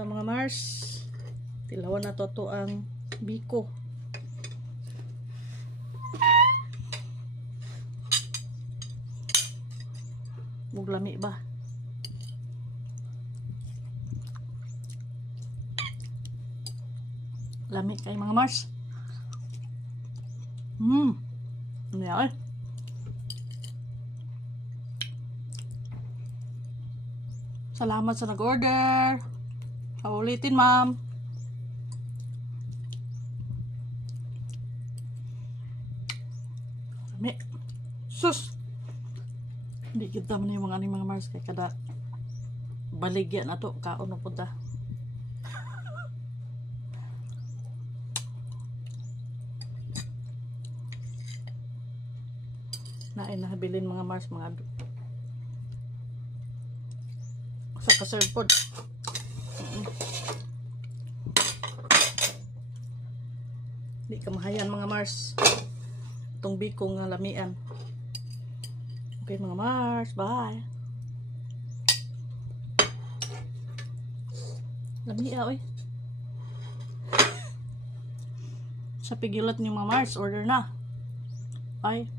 ta mga Mars. Tilawan na to to ang biko. Muglami ba? Lami kay mga Mars. Ano yan? Salamat sa nag-order. Paulitin, ma'am. Sus! Hindi kita man yung mga aning mga Mars kay kada baligya na to. Kaon na punta. Nain na habilin mga Mars mga sa kaserve pod. Di ka mahayan mga Mars. Itong biko nga lamian. Okay mga Mars, bye. Lamia oy. Sa pigilat ni mga Mars, order na. Bye.